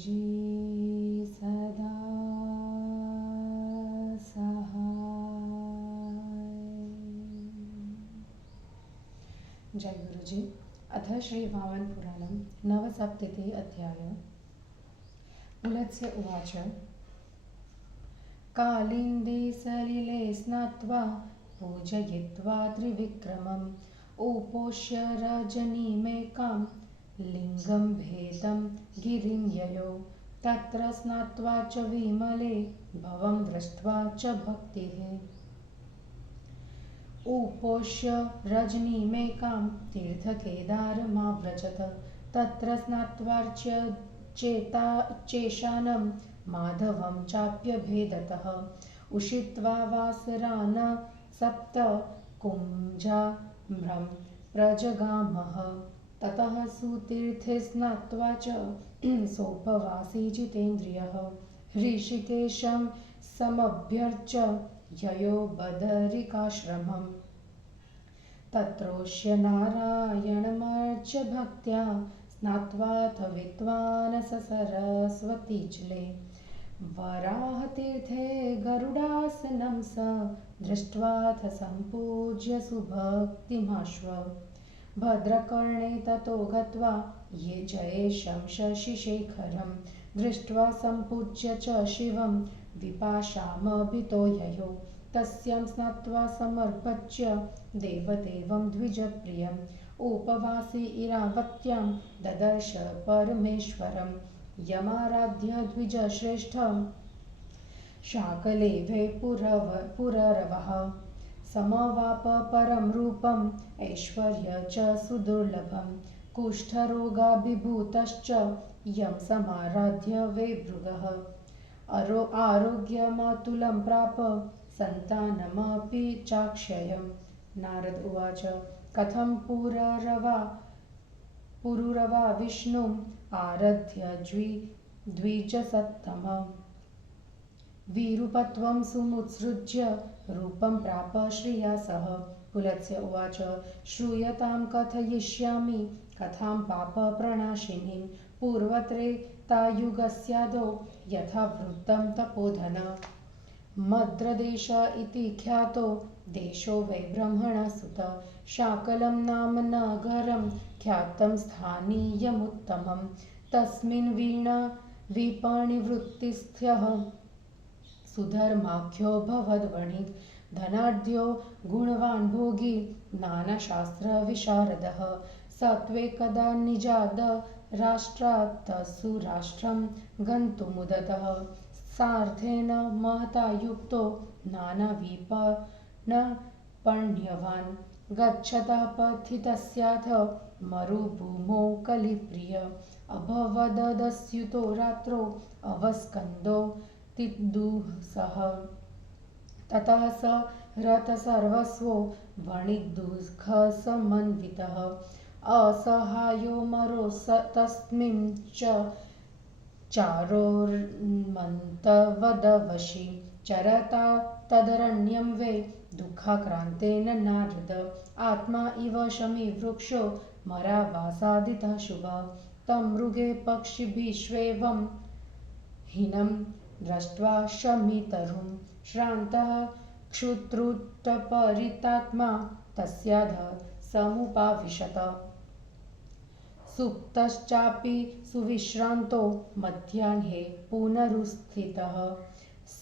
गुरुजी सदा सहाय। जय गुरुजी। अथ श्री वामन पुराणं नवसप्ततिः अध्याय। पुलत्स्य उवाच। कालिन्दे सलिले स्नात्वा पूजयित्वा त्रिविक्रमम् उपोष्य रजनीमेकां लिङ्गं भेदं गिरिं ययो तत्र स्नात्वा च विमले भवं दृष्ट्वा च भक्तिः। उपोष्य रजनीमेकां तीर्थकेदारमाव्रजत तत्र स्नात्वार्च्य चेशानं माधवं चाप्यभेदतः उषित्वा वासरान् सप्त कुञ्जाम्रं प्रजगामः। ततः सुतीर्थे स्नात्वा च सोपवासी जितेन्द्रियः ऋषिकेशं समभ्यर्च्य ययो बदरिकाश्रमम्। तत्रोष्य नारायणमर्च्य भक्त्या स्नात्वाथ विद्वान् सरस्वतीजले वराहतीर्थे गरुडासनं स दृष्ट्वाथ सम्पूज्य सुभक्तिमाश्व। भद्रकर्णे ततो गत्वा ये जयेशं शशिशेखरं दृष्ट्वा सम्पूज्य च शिवं विपाशामभितो ययो तस्यां स्नात्वा समर्पच्य देवदेवं द्विजप्रियम् उपवासी इरावत्यां ददर्श परमेश्वरं यमाराध्य द्विजश्रेष्ठं शाकले वै पुररवः समवाप परं रूपम् ऐश्वर्य च सुदुर्लभं कुष्ठरोगाभिभूतश्च यं समाराध्य वै भृगः आरोग्यमतुलं प्राप सन्तानमपि चाक्षयम्। नारद उवाच। कथं पुरुरवा विष्णुम् आराध्य द्विजसत्तमम् विरूपत्वं समुत्सृज्य रूपं प्राप श्रिया सह। पुलत्स्य उवाच। श्रूयतां कथयिष्यामि कथां पापप्रणाशिनीं पूर्वत्रेतायुगस्यादौ यथावृत्तं तपोधन मद्रदेश इति ख्यातो देशो वै ब्रह्मणसुत शाकलं नाम नगरं ख्यातं स्थानीयमुत्तमं तस्मिन् विपणिवृत्तिस्थ्यः सुधर्माख्यो भवद्वणिक् धनाढ्यो गुणवान् भोगी नानाशास्त्रविशारदः सत्त्वेकदा निजाद राष्ट्रात् सुराष्ट्रं गन्तुमुदतः सार्थेन महता युक्तो नानाविपणपण्यवान् गच्छता पथितस्याथ मरुभूमौ कलिप्रिय अभवदस्युतो रात्रौ अवस्कन्दो तिदुःसः ततः स रथसर्वस्वो वणिक्दुःखसमन्वितः असहायो मरो तस्मिन् च चारोर्मन्तवदवशि चरता तदरण्यं वै दुःखाक्रान्तेन नारद आत्मा इव शमीवृक्षो मरावासादितः शुभः तं मृगे पक्षिभिश्वेवं हीनं दृष्ट्वा शमितरुं श्रान्तः क्षुत्रुतपरितात्मा तस्याध समुपाविशत सुप्तश्चापि सुविश्रान्तो मध्याह्ने पुनरुत्थितः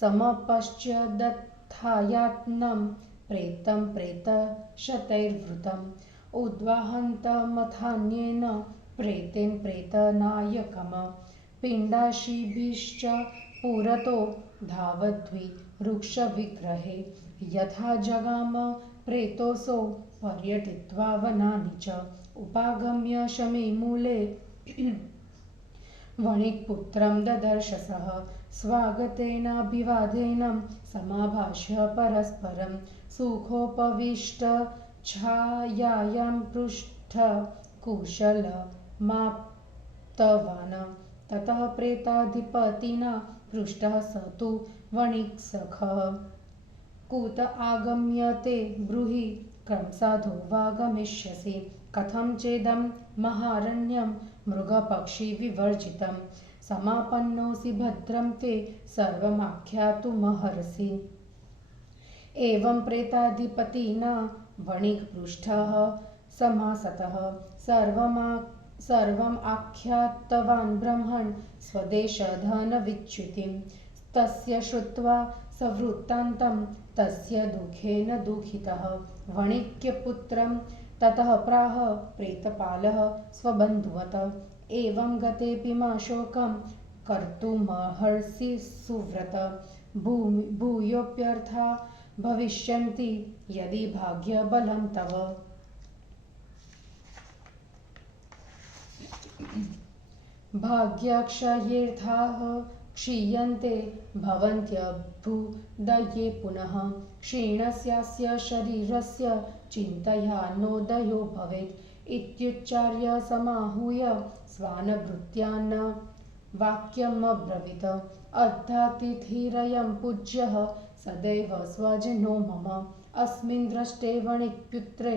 समपश्यदत्थायात्नं प्रेतं प्रेतशतैर्वृतम् उद्वाहन्तमथान्येन प्रेतेन प्रेतनायकम् पिण्डाशिभिश्च पुरतो धावद्वि वृक्षविग्रहे यथा जगाम प्रेतोऽसौ पर्यटित्वा वनानि च उपागम्य शमीमूले वणिक्पुत्रं ददर्श सः स्वागतेनाभिवादेन समाभाष्य परस्परं सुखोपविष्टच्छायायां पृष्ठकुशलमाप्तवान् ततः प्रेताधिपतिना पृष्टः स तु वणिक्सखः कुत आगम्यते ब्रूहि क्रमसाधो वा गमिष्यसि कथं चेदं महारण्यं मृगपक्षिविवर्जितं समापन्नोऽसि भद्रं ते सर्वमाख्यातुमर्हसि। एवं प्रेताधिपतिना वणिक्पृष्ठः समासतः सर्वम् आख्यातवान् ब्रह्मन् स्वदेशधनविच्युतिं। तस्य श्रुत्वा सवृत्तान्तं तस्य दुःखेन दुःखितः वणिक्यपुत्रं ततः प्राह प्रेतपालः स्वबन्धुवत्, एवं गतेऽपि मा शोकं कर्तुमर्हसि सुव्रत। भूयोऽप्यर्था भविष्यन्ति यदि भाग्यबलं तव। भाग्यक्षयेऽर्थाः क्षीयन्ते भवन्त्यभ्युदये पुनः। क्षीणस्यास्य शरीरस्य चिन्तया नोदयो भवेत् इत्युच्चार्य समाहूय स्वानभृत्यान् वाक्यमब्रवीत्। अद्यातिथिरयं पूज्यः सदैव स्वजनो मम। अस्मिन् दृष्टे वणिक्पुत्रे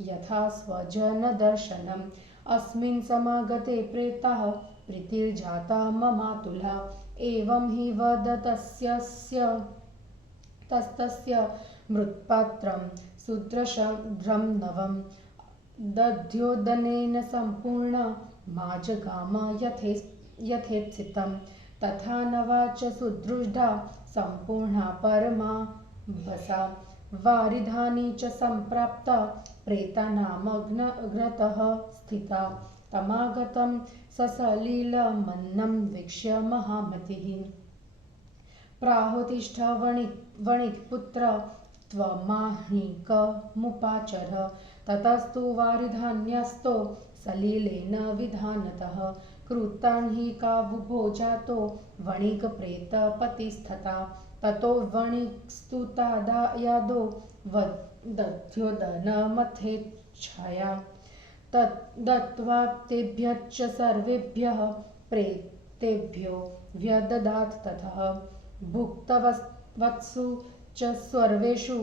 यथा स्वजनदर्शनम्। अस्मिन् समागते प्रेताः प्रीतिर्जाता ममातुला। एवं हि तस्तस्य मृत्पात्रं सुदृशं नवं दध्योदनेन सम्पूर्ण माजगाम यथेप्सितं। तथा नवाच सुदृढा सम्पूर्णा परमा वसा। वारिधानी च सम्प्राप्ता प्रेतानामग्रतः स्थिता। तमागतं ससलिलमन्नं वीक्ष्य महामतिः प्राहोत्तिष्ठ वणिक्पुत्र त्वमाह्निकमुपाचर। ततस्तु वारिधान्यस्तो सलिलेन विधानतः कृतान् हि कावुभोजातो वणिक्प्रेतपतिस्तथा। ततो वणिक्स्तुतादायादो दध्योदनमथेच्छया। दत्त्वा तेभ्यश्च सर्वेभ्यः प्रेतेभ्यो व्यददात्। ततः भुक्तवत्सु च सर्वेषु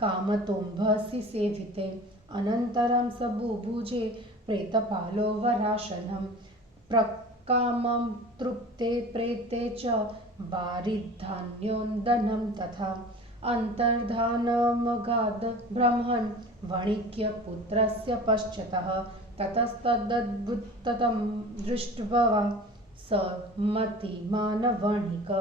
कामतोऽम्भसि सेविते। अनन्तरं स बुभुजे प्रेतपालो वराशनं। प्रकामं तृप्ते प्रेते च वारिधान्योदनं तथा। अन्तर्धानमगाद ब्रह्मन् वणिक्यपुत्रस्य पश्चातः। ततस्तदद्भुतं दृष्ट्वा स मतिमान् वणिक्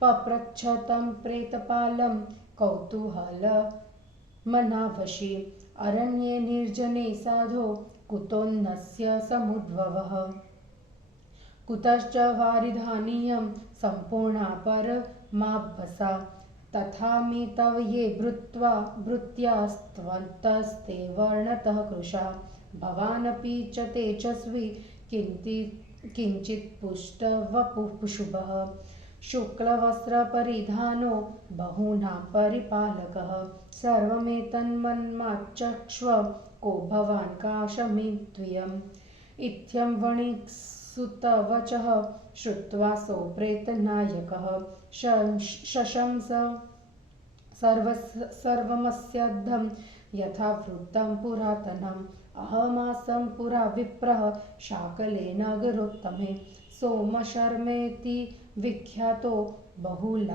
पप्रच्छतं प्रेतपालं कौतूहलमनावशि। अरण्ये निर्जने साधो कुतोऽन्नस्य समुद्भवः। कुतश्च वारिधानीयं सम्पूर्णा परमावसा। तथामि तव ये भृत्यास्त्वन्तस्ते वर्णतः कृशा। भवानपि च तेजस्वी किञ्चित्पुष्टवपुः शुभः। शुक्लवस्त्रपरिधानो बहूनां परिपालकः। सर्वमेतन्मन्माचक्ष्व को भवान् काशमे त्वयम्। इत्थं वणिक्सुतवचः श्रुत्वा सोप्रेतनायकः शशंस सर्वमस्याद्धं यथावृत्तं पुरातनम्। अहमासं पुरा विप्रः शाकलेन नगरोत्तमे। सोमशर्मेति विख्यातो बहुलागर्भसम्भवः।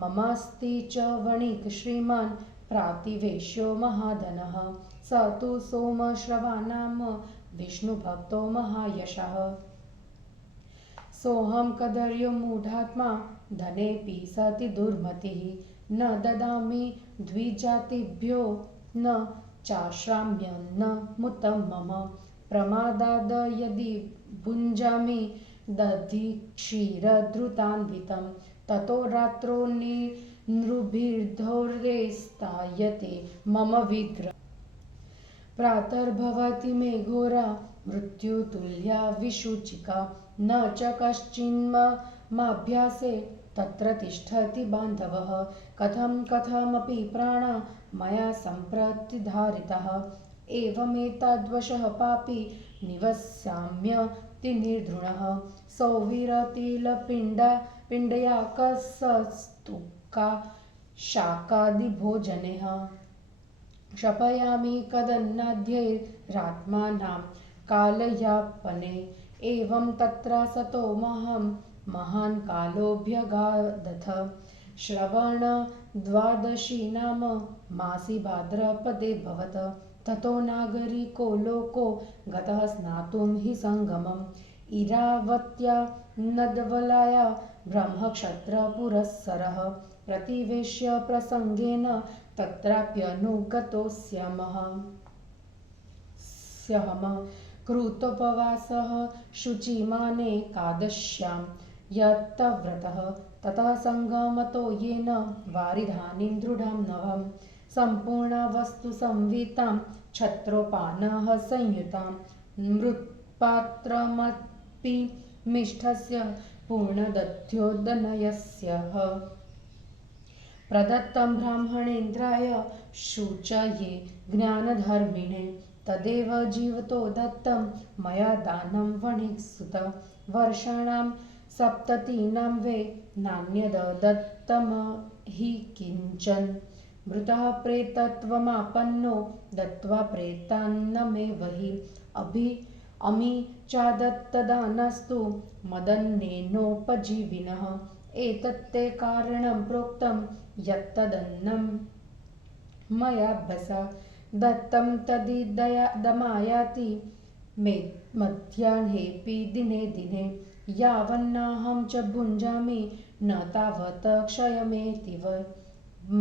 ममास्ति च वणिक् श्रीमान् प्रातिवेश्यो महाधनः। स तु सोमश्रवा नाम विष्णुभक्तो महायशः। सोऽहं कदर्यो मूढात्मा धनेऽपि सति दुर्मतिः। न ददामि द्विजातिभ्यो न चाश्राम्यन्नमुतं मम। प्रमादाद यदि भुञ्जामि दधिक्षीरधृतान्वितं। ततो रात्रौ नृभिर्धौरेस्तायते मम विग्रह। प्रातर्भवति मे घोरा मृत्युतुल्या विशूचिका। न च कश्चिन्ममाभ्यासे तत्र तिष्ठति बान्धवः। कथमपि प्राणा मया सम्प्रतिधारितः। एवमेताद्वशः पापी निवस्याम्यति निर्धृणः। सौविरतिलपिण्डयाकसस्तुका शाकादिभोजनैः। क्षपयामि कदन्नाद्यैरात्मानां कालयापने एवं तत्र सतोऽहं महान् कालोऽभ्यगादथ श्रवणद्वादशी नाम मासि भाद्रपदे भवत ततो नागरिको लोको गतः स्नातुं हि सङ्गमम् इरावत्या नदवलाया ब्रह्मक्षत्रपुरःसरः प्रतिवेश्य प्रसङ्गेन तत्राप्यनुगतोऽस्यामः कृतोपवासः शुचिमाने कादश्यां यत्तव्रतः ततः सङ्गमतो येन वारिधानीं दृढं नभं सम्पूर्णवस्तुसंवितां छत्रोपानः संयुतां मृत्पात्रमपि मिष्ठस्य पूर्णदध्योदनयस्य प्रदत्तं ब्राह्मणेन्द्राय शुचये ज्ञानधर्मिणे तदेव जीवतो दत्तं मया दानं वणिक्सुत वर्षाणां सप्ततीनां वे नान्यद दत्तम हि किञ्चन मृतः प्रेतत्वमापन्नो दत्त्वा प्रेतान्नमेव हि अमी चादत्तदानस्तु मदन्नेनोपजीविनः एतत्ते कारणं प्रोक्तं यत्तदन्नं मयाभ्यसा दत्तं तदिदमायाति मध्याह्नेऽपि दिने दिने यावन्नाहं च भुञ्जामि न तावत् क्षयमेति वै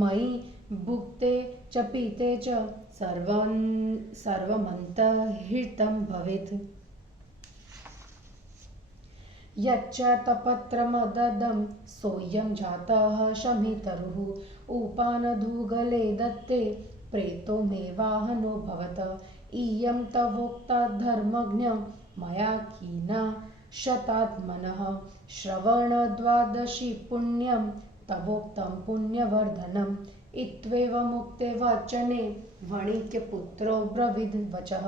मयि भुक्ते च पीते च सर्वमन्तर्हितं भवेत् यच्च तपत्रमददं सोऽयं जातः शमितरुः उपानधूगले दत्ते प्रेतो मे वाहनो भवत इयं तवोक्ता धर्मज्ञ मया कीना शतात्मनः श्रवणद्वादशी पुण्यं तवोक्तं पुण्यवर्धनम् इत्वेवमुक्ते वचने वणिक्यपुत्रो ब्रवीद् वचः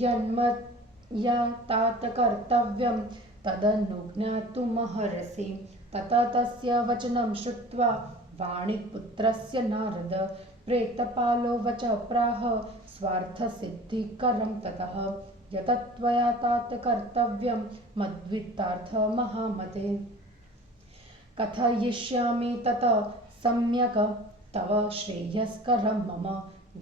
यन्मया तात कर्तव्यं तदनुज्ञातुमर्हसि ततः तस्य वचनं श्रुत्वा वाणिपुत्रस्य नारद प्रेतपालो वच प्राह स्वार्थसिद्धिकरं ततः यतत्त्वया तात कर्तव्यं मद्वित्तार्थमहामते कथयिष्यामि तत सम्यक् तव श्रेयस्करं मम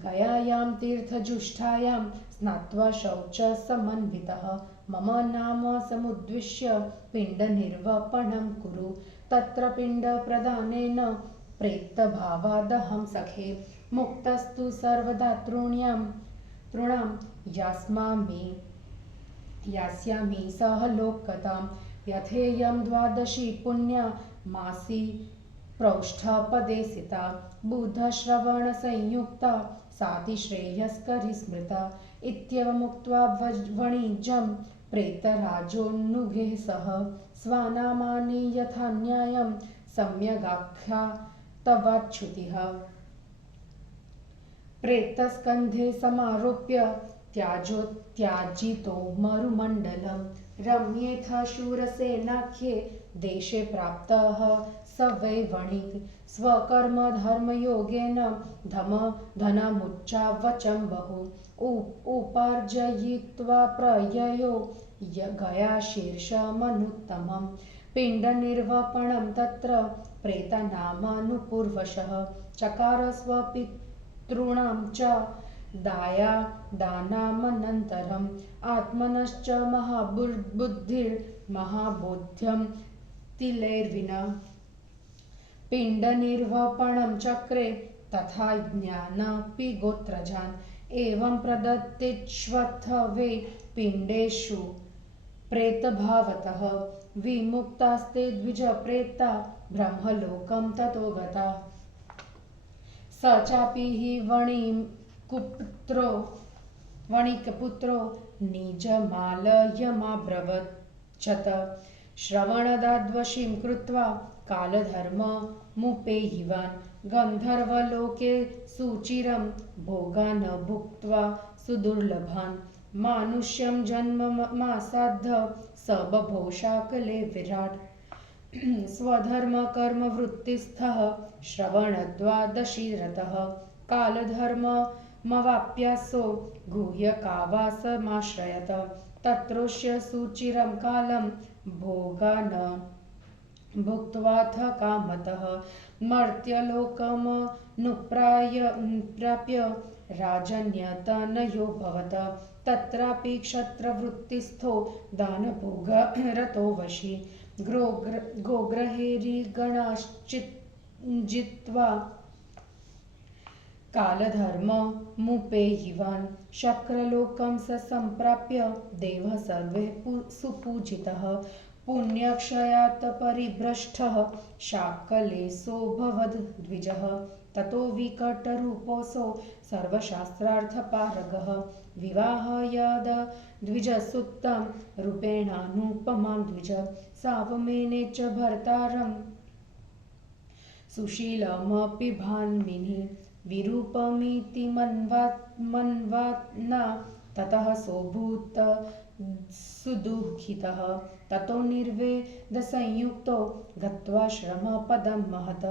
गयायां तीर्थजुष्टायां स्नात्वा शौचसमन्वितः मम नाम समुद्दिश्य पिण्डनिर्वपणं कुरु तत्र पिण्डप्रदानेन प्रेतभावादहं सखे मुक्तस्तु सर्वदा तृणां यास्यामि सह लोकतां यथेयं द्वादशी पुण्या मासी प्रौष्ठपदे स्थिता बुधश्रवणसंयुक्ता सातिश्रेयस्करी स्मृता इत्येवमुक्त्वा वणिजं प्रेतराजोन्नुगे सह स्वानामानि यथा न्यायं सम्यगाख्यातवाच्युतिः प्रेतस्कन्धे समारोप्य त्याजितो मरुमण्डलं रम्येथ शूरसेनाख्ये देशे प्राप्तः स वै वणिक् स्वकर्मधर्मयोगेन धनमुच्चावचं बहु उपार्जयित्वा प्रययो गया शीर्षमनुत्तमं पिण्डनिर्वपणं तत्र प्रेतानामनुपूर्वशः चकार स्वपितॄणां च दानामनन्तरम् आत्मनश्च महाबुद्धिर्महाबोध्यं तिलैर्विना पिण्डनिर्वपणं चक्रे तथा ज्ञानपि गोत्रजान् एवं प्रदत्तेष्वथ वे पिण्डेषु प्रेतभावतः विमुक्तास्ते द्विजप्रेता ब्रह्मलोकं ततो गता स चापि हि वणिक्पुत्रो निजमालयमाब्रवच्छत श्रवणदाद्वशीं कृत्वा कालधर्ममुपेयिवान् गन्धर्वलोके सुचिरं भोगान् भुक्त्वा सुदुर्लभान् मानुष्यं जन्ममासाद्ध स बभोषाकले विराट् स्वधर्मकर्मवृत्तिस्थः श्रवणद्वादशीरतः कालधर्म मवाप्यासो गुह्यकावासमाश्रयत तत्रोष्य सुचिरं कालं भोगान् भुक्त्वाथ कामतः मर्त्यलोकमनुप्राप्य राजन्यतनयो भवत तत्रापि क्षत्रवृत्तिस्थो दानभोगरतो वशी गोग्रहेरिगणाश्चित्जित्वा कालधर्ममुपेयिवान् शक्रलोकं स सम्प्राप्य देवः सर्वे सुपूजितः पुण्यक्षयात् परिभ्रष्टः शाकलेशोऽभवद् द्विजः ततो विकटरूपोऽसौ सर्वशास्त्रार्थपारगः विवाहायाद द्विजसुत्तं रूपेणानुपमां द्विज सावमेने च भर्तारं सुशीलमपि भान्मिनि विरूपमिति मन्वात्ना ततः सोऽभूत् सुदुःखितः ततो निर्वेदसंयुक्तो गत्वा श्रमपदं महत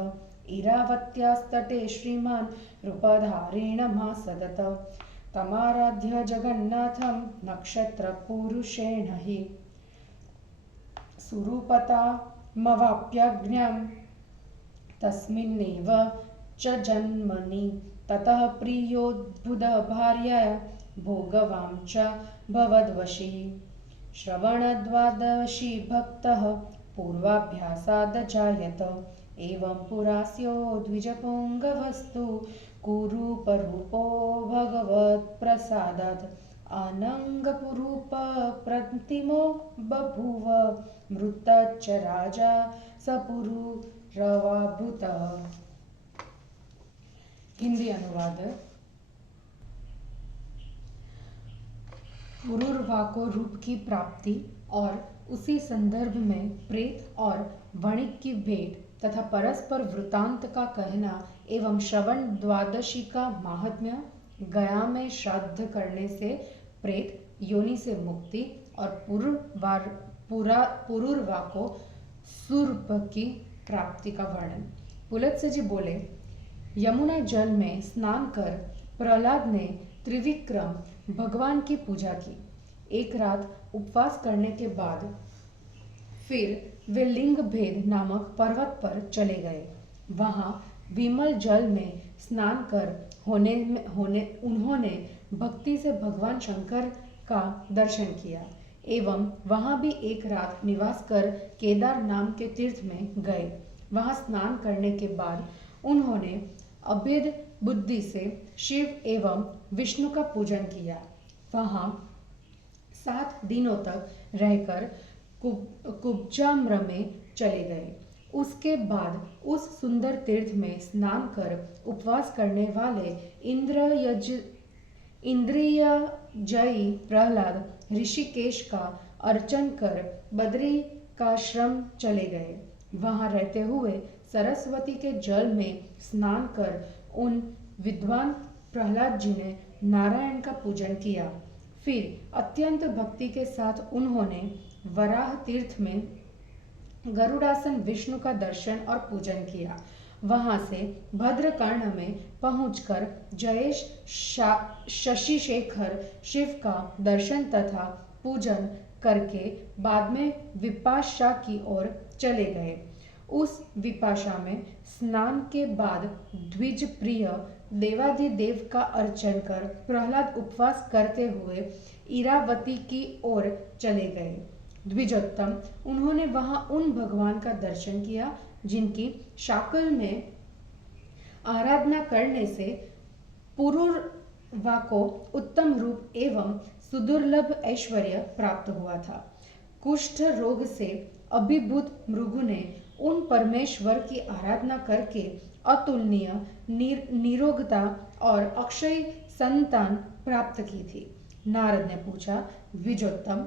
इरावत्यास्तटे श्रीमान् रूपधारिणमासदत तमाराध्य जगन्नाथं नक्षत्रपुरुषेण हि सुरूपतामवाप्याज्ञां तस्मिन्नेव च जन्मनि ततः प्रियोद्भुतभार्या भोगवां च भवद्वशी श्रवणद्वादशी भक्तः पूर्वाभ्यासादजायत एवं पुरास्यो द्विजपुङ्गवस्तु कुरूपरूपो भगवत्प्रसादात् अनङ्गपुरूपप्रतिमो बभूव मृतच्च राजा सपुरुरवाभूतः। हिंदी अनुवाद। पुरुरवा को रूप की प्राप्ति और उसी संदर्भ में प्रेत और वणिक की भेंट तथा परस्पर वृतांत का कहना एवं श्रवण द्वादशी का महात्म्य गया में श्राद्ध करने से प्रेत योनि से मुक्ति और पुरुरवा को सुरूप की प्राप्ति का वर्णन। पुलत्स्य जी बोले, यमुना जल में स्नान कर प्रहलाद ने त्रिविक्रम भगवान की पूजा की। एक रात उपवास करने के बाद फिर वे लिंग भेद नामक पर्वत पर चले गए। वहां विमल जल में स्नान कर उन्होंने भक्ति से भगवान शंकर का दर्शन किया एवं वहां भी एक रात निवास कर केदार नाम के तीर्थ में गए। वहां स्नान करने के बाद उन्होंने अभेद बुद्धि से शिव एवं विष्णु का पूजन किया। वहां 7 दिनों तक रहकर कुब्जाम्र में चले गए। उसके बाद उस सुंदर तीर्थ में स्नान कर उपवास करने वाले इंद्रियजयी प्रहलाद ऋषिकेश का अर्चन कर बद्री का आश्रम चले गए। वहां रहते हुए सरस्वती के जल में स्नान कर उन विद्वान प्रहलाद जी ने नारायण का पूजन किया। फिर अत्यंत भक्ति के साथ उन्होंने वराह तीर्थ में गरुड़ासन विष्णु का दर्शन और पूजन किया। वहां से भद्रकर्ण में पहुंचकर जयेश शशिशेखर शिव का दर्शन तथा पूजन करके बाद में विपाशा की ओर चले गए। उस विपाशा में स्नान के बाद द्विज प्रिय देवाधिदेव का अर्चन कर प्रहलाद उपवास करते हुए इरावती की ओर चले गए। द्विजोत्तम उन्होंने वहां उन भगवान का दर्शन किया जिनकी शाकल में आराधना करने से पुरुरवा को उत्तम रूप एवं सुदुर्लभ ऐश्वर्य प्राप्त हुआ था। कुष्ठ रोग से अभिभूत मृगु ने उन परमेश्वर की आराधना करके अतुलनीय निरोगता और अक्षय संतान प्राप्त की थी। नारद ने पूछा, द्विजोत्तम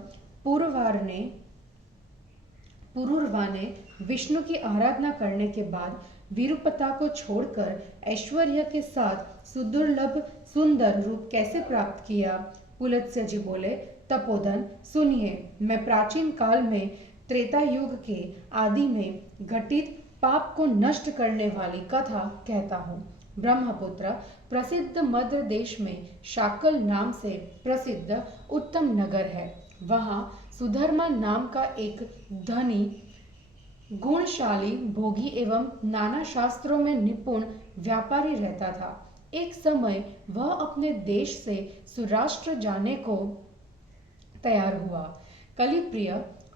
पुरुरवा ने विष्णु की आराधना करने के बाद विरूपता को छोड़कर ऐश्वर्य के साथ सुदुर्लभ सुंदर रूप कैसे प्राप्त किया? पुलत्स्य जी बोले, तपोधन सुनिए, मैं प्राचीन काल में त्रेता युग के आदि में घटित पाप को नष्ट करने वाली कथा कहता हूँ। ब्रह्मपुत्र प्रसिद्ध मध्य देश में शाकल नाम से प्रसिद्ध उत्तम नगर है। वहाँ सुधर्मा नाम का एक धनी, गुणशाली, भोगी एवं नाना शास्त्रों में निपुण व्यापारी रहता था। एक समय वह अपने देश से सुराष्ट्र जाने को तैयार हुआ। कलिप्रिय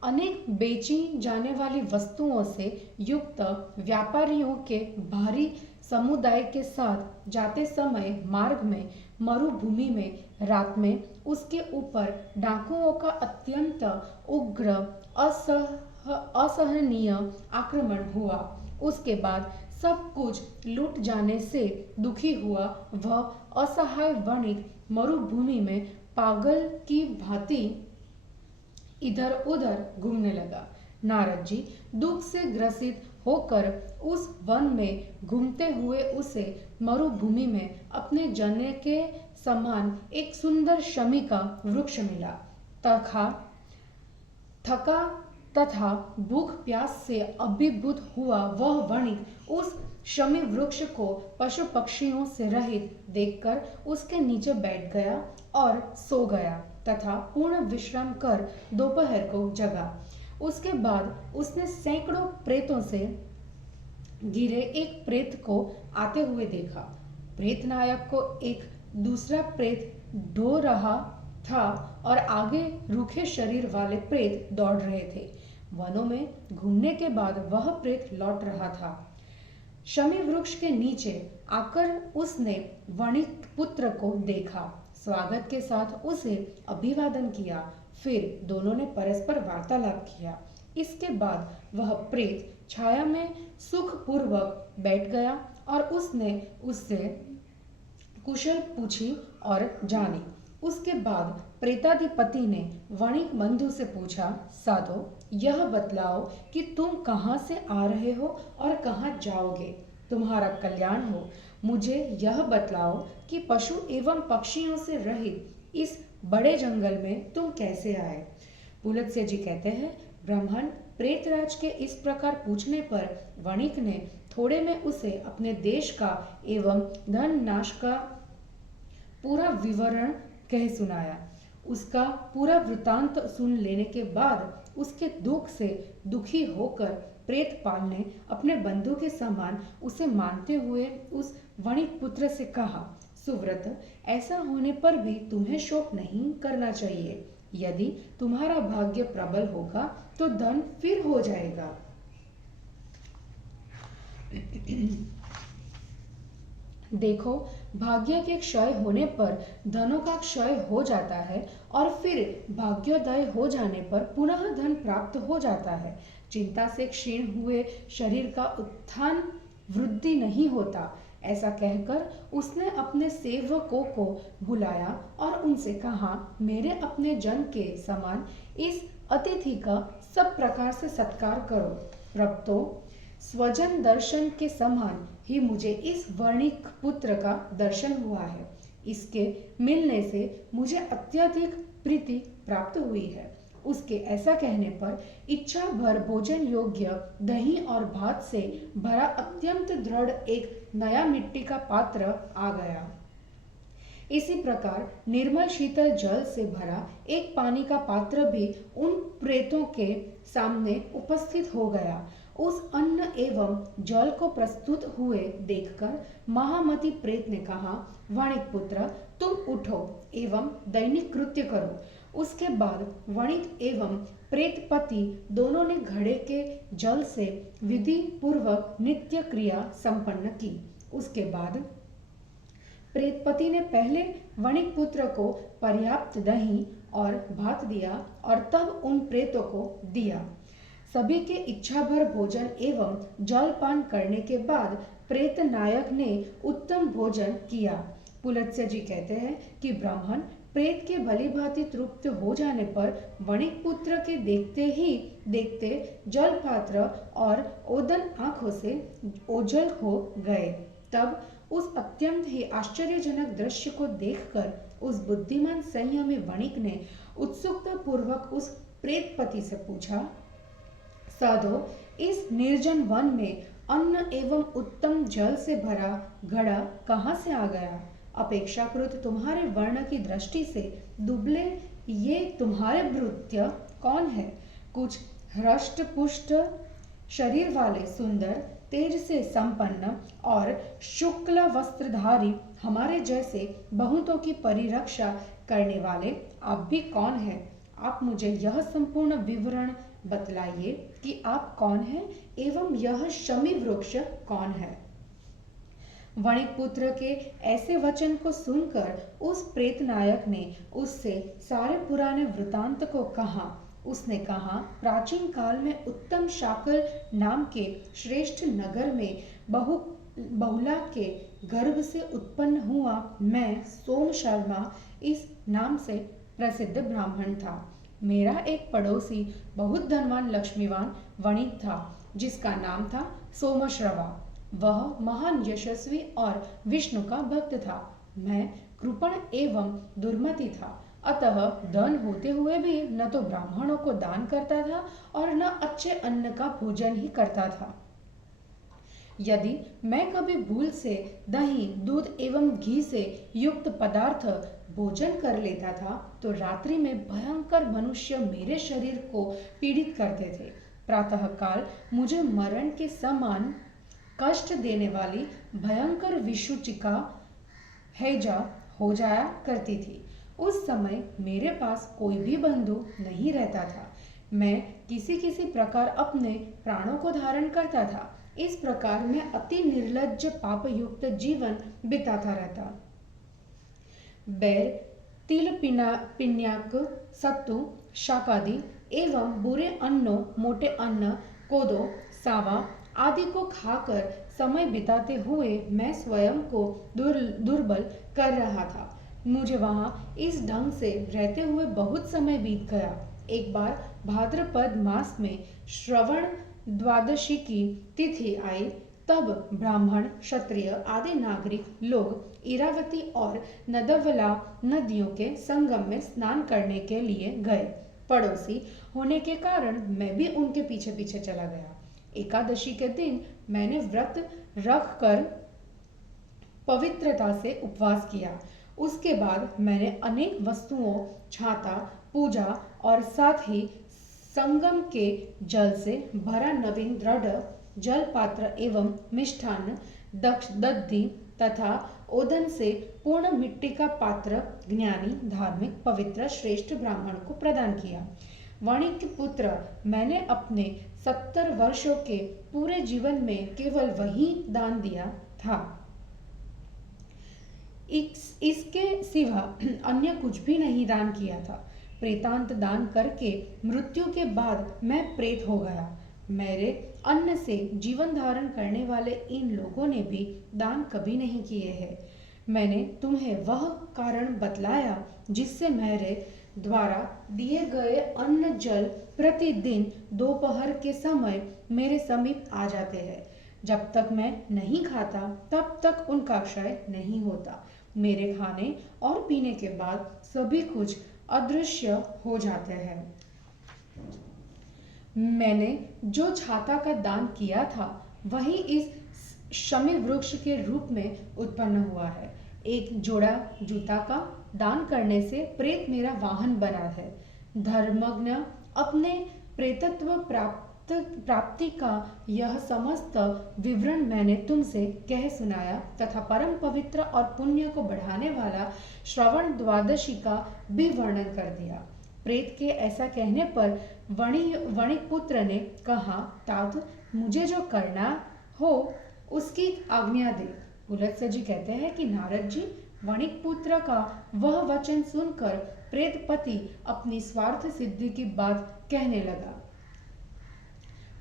अनेक बेची जाने वाली वस्तुओं से युक्त व्यापारियों के भारी समुदाय के साथ जाते समय मार्ग में मरुभूमि में रात में उसके ऊपर डाकुओं का अत्यंत उग्र असहनीय आक्रमण हुआ। उसके बाद सब कुछ लूट जाने से दुखी हुआ वह असहाय वणिक मरुभूमि में पागल की भांति इधर उधर घूमने लगा। नारद जी दुख से ग्रसित होकर उस वन में घूमते हुए उसे मरुभूमि में अपने जने के समान एक सुंदर शमी का वृक्ष मिला। थका तथा भूख प्यास से अभिभूत हुआ वह वणिक उस शमी वृक्ष को पशु पक्षियों से रहित देखकर उसके नीचे बैठ गया और सो गया तथा पूर्ण विश्राम कर दोपहर को जगा। उसके बाद उसने सैकड़ों प्रेतों से घिरे एक प्रेत को आते हुए देखा। प्रेत नायक को एक दूसरा प्रेत ढो रहा था और आगे रूखे शरीर वाले प्रेत दौड़ रहे थे। वनों में घूमने के बाद वह प्रेत लौट रहा था। शमी वृक्ष के नीचे आकर उसने वणिक पुत्र को देखा, स्वागत के साथ उसे अभिवादन किया। फिर दोनों ने परस्पर वार्तालाप किया। इसके बाद वह प्रेत छाया में सुखपूर्वक बैठ गया और उसने उससे कुशल पूछी और जानी। उसके बाद प्रेताधिपति ने वणिक बंधु से पूछा, साधो यह बतलाओ कि तुम कहाँ से आ रहे हो और कहाँ जाओगे। तुम्हारा कल्याण हो। मुझे यह बतलाओ कि पशु एवं पक्षियों से रहित इस बड़े जंगल में तुम कैसे आए। पुलत्स्य जी कहते हैं, ब्राह्मण प्रेतराज के इस प्रकार पूछने पर वणिक ने थोड़े में उसे अपने देश का एवं धन नाश का पूरा विवरण कह सुनाया। उसका पूरा वृतांत सुन लेने के बाद उसके दुख से दुखी होकर प्रेतपाल ने अपने बंधु के समान उसे मानते हुए उस वणिक पुत्र से कहा, सुव्रत, ऐसा होने पर भी तुम्हें शोक नहीं करना चाहिए। यदि तुम्हारा भाग्य प्रबल होगा तो धन फिर हो जाएगा। देखो, भाग्य के क्षय होने पर धनों का क्षय हो जाता है और फिर भाग्योदय हो जाने पर पुनः धन प्राप्त हो जाता है। चिंता से क्षीण हुए शरीर का उत्थान वृद्धि नहीं होता। ऐसा कहकर उसने अपने सेवकों को बुलाया और उनसे कहा, मेरे अपने जन के समान इस अतिथि का सब प्रकार से सत्कार करो। प्रभुतो, स्वजन दर्शन के समान ही मुझे इस वणिक पुत्र का दर्शन हुआ है। इसके मिलने से मुझे अत्यधिक प्रीति प्राप्त हुई है। उसके ऐसा कहने पर इच्छा भर भोजन योग्य दही और भात से भरा अत्यंत दृढ़ एक नया मिट्टी का पात्र आ गया। इसी प्रकार निर्मल शीतल जल से भरा एक पानी का पात्र भी उन प्रेतों के सामने उपस्थित हो गया। उस अन्न एवं जल को प्रस्तुत हुए देखकर महामती प्रेत ने कहा, वणिक पुत्र, तुम उठो एवं दैनिक कृत्य करो। उसके बाद वणिक एवं प्रेतपति दोनों ने घड़े के जल से विधि पूर्वक नित्य क्रिया संपन्न की। उसके बाद प्रेतपति ने पहले वणिक पुत्र को पर्याप्त दही और भात दिया और तब उन प्रेतों को दिया। सभी के इच्छा भर भोजन एवं जलपान करने के बाद प्रेत नायक ने उत्तम भोजन किया। पुलत्स्य जी कहते हैं कि ब्राह्मण प्रेत के भली भांति तृप्त हो जाने पर वणिक पुत्र के देखते ही देखते जल पात्र और ओदन आंखों से ओझल हो गए। तब उस अत्यंत ही आश्चर्यजनक दृश्य को देखकर उस बुद्धिमान संयमी वणिक ने उत्सुकता पूर्वक उस प्रेतपति से पूछा, साधो, इस निर्जन वन में अन्न एवं उत्तम जल से भरा घड़ा कहाँ से आ गया? अपेक्षाकृत तुम्हारे वर्ण की दृष्टि से दुबले ये तुम्हारे भृत्य कौन है? कुछ हृष्ट पुष्ट शरीर वाले सुंदर तेज से संपन्न और शुक्ल वस्त्रधारी हमारे जैसे बहुतों की परिरक्षा करने वाले आप भी कौन हैं? आप मुझे यह संपूर्ण विवरण बतलाइए कि आप कौन हैं एवं यह शमी वृक्ष कौन है। वणिक पुत्र के ऐसे वचन को सुनकर उस प्रेत नायक ने उससे सारे पुराने वृतांत को कहा। उसने कहा, प्राचीन काल में उत्तम शाकल नाम के श्रेष्ठ नगर में बहुला के गर्भ से उत्पन्न हुआ मैं सोम शर्मा इस नाम से प्रसिद्ध ब्राह्मण था। मेरा एक पड़ोसी बहुत धनवान लक्ष्मीवान वणिक था जिसका नाम था सोमश्रवा। वह महान यशस्वी और विष्णु का भक्त था। मैं कृपण एवं दुर्मति था, अतः धन होते हुए भी न तो ब्राह्मणों को दान करता था और न अच्छे अन्न का भोजन ही करता था। यदि मैं कभी भूल से दही, दूध एवं घी से युक्त पदार्थ भोजन कर लेता था तो रात्रि में भयंकर मनुष्य मेरे शरीर को पीड़ित करते थे। प्रातःकाल मुझे मरण के समान कष्ट देने वाली भयंकर विषुचिका हैजा हो जाया करती थी। उस समय मेरे पास कोई भी बंधु नहीं रहता था। मैं किसी किसी प्रकार अपने प्राणों को धारण करता था। इस प्रकार मैं अति निर्लज्ज पाप युक्त जीवन बिताता रहता। बैर, तिल, पिन्याक, सत्तू, शाकादि एवं बुरे अन्नों, मोटे अन्न, कोदो, सावा आदि को खाकर समय बिताते हुए मैं स्वयं को दुर्बल कर रहा था। मुझे वहाँ इस ढंग से रहते हुए बहुत समय बीत गया। एक बार भाद्रपद मास में श्रवण द्वादशी की तिथि आई। तब ब्राह्मण, क्षत्रिय आदि नागरिक लोग इरावती और नदवला नदियों के संगम में स्नान करने के लिए गए। पड़ोसी होने के कारण मैं भी उनके पीछे पीछे चला गया। एकादशी के दिन मैंने व्रत रख कर पवित्रता से उपवास किया। उसके बाद मैंने अनेक वस्तुओं, छाता, पूजा और साथ ही संगम के जल से भरा नवीन दृढ़ जल पात्र एवं मिष्ठान्न, दधि तथा ओदन से पूर्ण मिट्टी का पात्र ज्ञानी, धार्मिक, पवित्र, श्रेष्ठ ब्राह्मण को प्रदान किया। वणिक पुत्र, मैंने अपने 70 वर्षों के पूरे जीवन में केवल वही दान दिया था। इसके सिवा अन्य कुछ भी नहीं दान किया था। प्रेतांत दान करके मृत्यु के बाद मैं प्रेत हो गया। मेरे अन्न से जीवन धारण करने वाले इन लोगों ने भी दान कभी नहीं किए हैं। मैंने तुम्हें वह कारण बतलाया जिससे मेरे द्वारा दिए गए अन्न जल प्रतिदिन दोपहर के समय मेरे समीप आ जाते हैं। जब तक मैं नहीं खाता तब तक उनका क्षय नहीं होता। मेरे खाने और पीने के बाद सभी कुछ अदृश्य हो जाते हैं। मैंने जो छाता का दान किया था वही इस शमी वृक्ष के रूप में उत्पन्न हुआ है। एक जोड़ा जूता का दान करने से प्रेत मेरा वाहन बना है। धर्मज्ञ अपने प्रेतत्व प्राप्ति का यह समस्त विवरण मैंने तुमसे कह सुनाया तथा परम पवित्र और पुण्य को बढ़ाने वाला श्रवण द्वादशी का भी वर्णन कर दिया। प्रेत के ऐसा कहने पर वणिक पुत्र ने कहा, तात मुझे जो करना हो उसकी आज्ञा दे। पुलत्स्य जी कहते हैं कि नारद जी, वणिक पुत्र का वह वचन सुनकर प्रेतपति अपनी स्वार्थ सिद्धि की बात कहने लगा।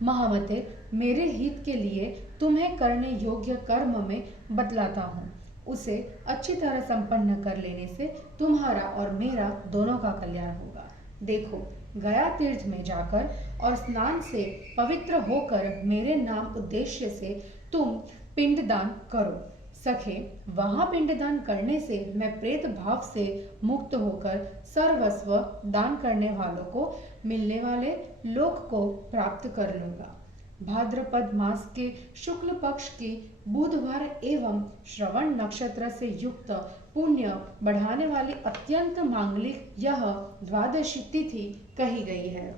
महामते, मेरे हित के लिए तुम्हें करने योग्य कर्म में बतलाता हूँ। उसे अच्छी तरह संपन्न कर लेने से तुम्हारा और मेरा दोनों का कल्याण होगा। देखो, गया तीर्थ में जाकर और स्नान से पवित्र होकर मेरे नाम उद्देश्य से तुम पिंडदान करो। सखे, वहां पिंडदान करने से मैं प्रेत भाव से मुक्त होकर सर्वस्व दान करने वालों को मिलने वाले लोक को प्राप्त कर लूंगा। भाद्रपद मास के शुक्ल पक्ष के बुधवार एवं श्रवण नक्षत्र से युक्त पुण्य बढ़ाने वाली अत्यंत मांगलिक यह द्वादशी तिथि कही गई है।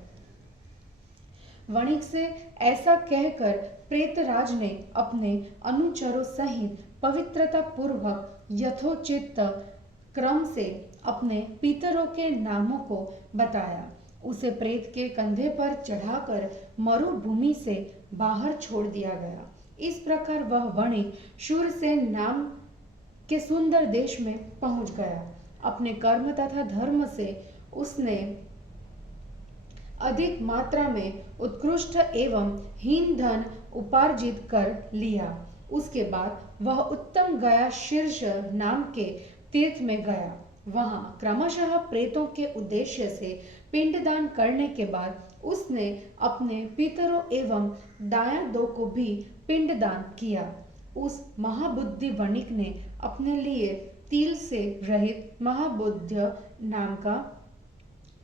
वणिक से ऐसा कहकर प्रेतराज ने अपने अनुचरों सहित पवित्रता पूर्वक यथोचित क्रम से अपने पितरों के नामों को बताया। उसे प्रेत के कंधे पर चढ़ाकर मरुभूमि से बाहर छोड़ दिया गया। इस प्रकार वह वणिक शूरसेन नाम के सुंदर देश में पहुंच गया। अपने कर्म तथा धर्म से उसने अधिक मात्रा में उत्कृष्ट एवं हीन धन उपार्जित कर लिया। उसके बाद वह उत्तम गया शीर्ष नाम के तीर्थ में गया। वहां क्रमशः प्रेतों के उद्देश्य से पिंडदान करने के बाद उसने अपने पितरों एवं दायादों को भी पिंडदान किया। उस महाबुद्धि वणिक ने अपने लिए तिल से रहित महाबुद्ध नाम का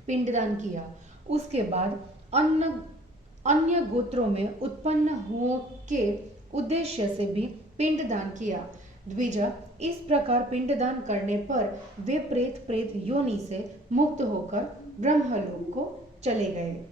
पिंडदान किया। उसके बाद अन्य गोत्रों में उत्पन्न हुओं के उद्देश्य से भी पिंडदान किया। द्विज, इस प्रकार पिंडदान करने पर वे प्रेत योनि से मुक्त होकर ब्रह्मलोक को चले गए।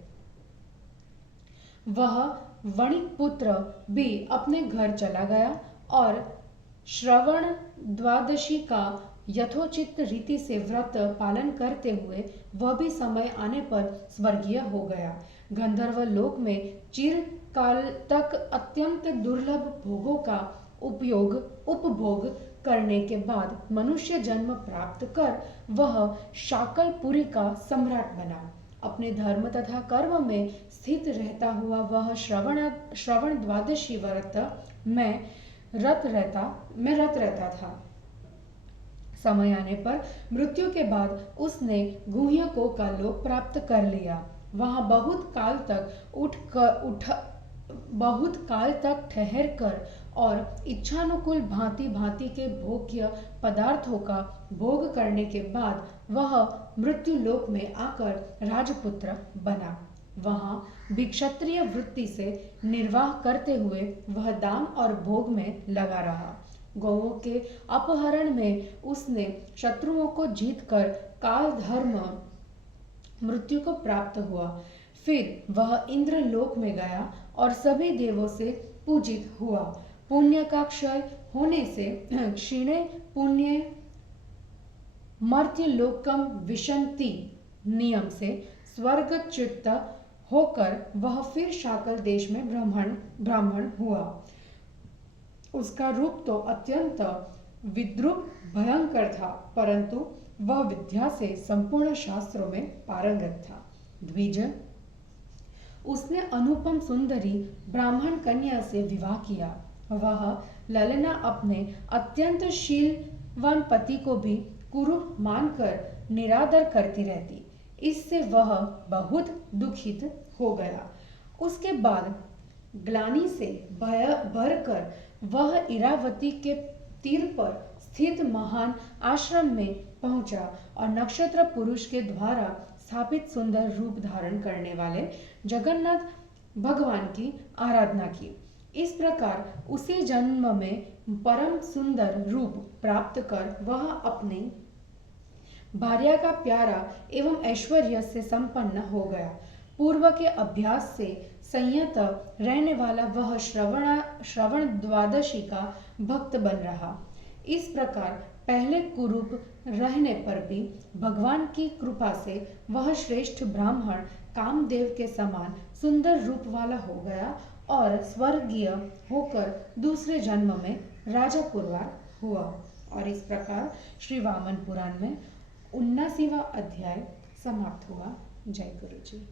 वह वणिक पुत्र भी अपने घर चला गया और श्रवण द्वादशी का यथोचित रीति से व्रत पालन करते हुए वह भी समय आने पर स्वर्गीय हो गया। गंधर्व लोक में चिरकाल तक अत्यंत दुर्लभ भोगों का उपभोग करने के बाद मनुष्य जन्म प्राप्त कर वह शाकलपुरी का सम्राट बना। अपने धर्म तथा कर्म में स्थित रहता हुआ वह श्रवण द्वादशी व्रत में रत रहता था। समय आने पर मृत्यु के बाद उसने गुह्यकों का लोक प्राप्त कर लिया। वहां बहुत काल तक ठहर कर और इच्छानुकूल भांति भांति के भोग्य पदार्थों का भोग करने के बाद वह मृत्यु लोक में आकर राजपुत्र बना। वहां भिक्षत्रिय वृत्ति से निर्वाह करते हुए वह दान और भोग में लगा रहा। गौओं के अपहरण में उसने शत्रुओं को जीतकर काल धर्म मृत्यु को प्राप्त हुआ। फिर वह इंद्रलोक में गया और सभी देवों से पूजित हुआ। पुण्य का क्षय होने से क्षीणे पुण्य मर्त्यलोकम विशंति नियम से स्वर्गच्युत होकर वह फिर शाकल देश में ब्राह्मण हुआ। उसका रूप तो अत्यंत विद्रूप भयंकर था, परंतु वह विद्या से संपूर्ण शास्त्रों में पारंगत था। द्विज, उसने अनुपम सुंदरी ब्राह्मण कन्या से विवाह किया। वह ललना अपने अत्यंत शीलवान पति को भी कुरूप मानकर निरादर करती रहती। इससे वह बहुत दुखित हो गया। उसके बाद ग्लानि से भरकर वह इरावती के तीर पर स्थित महान आश्रम में पहुंचा और नक्षत्र पुरुष के द्वारा स्थापित सुंदर रूप धारण करने वाले जगन्नाथ भगवान की आराधना की। इस प्रकार उसी जन्म में परम सुंदर रूप प्राप्त कर वह अपनी भार्या का प्यारा एवं ऐश्वर्य से संपन्न हो गया। पूर्व के अभ्यास से संयत रहने वाला वह श्रवण द्वादशी का भक्त बन रहा। इस प्रकार पहले कुरूप रहने पर भी भगवान की कृपा से वह श्रेष्ठ ब्राह्मण कामदेव के समान सुंदर रूप वाला हो गया और स्वर्गीय होकर दूसरे जन्म में राजा पुरवार हुआ। और इस प्रकार श्री वामन पुराण में 79वां अध्याय समाप्त हुआ। जय गुरु जी।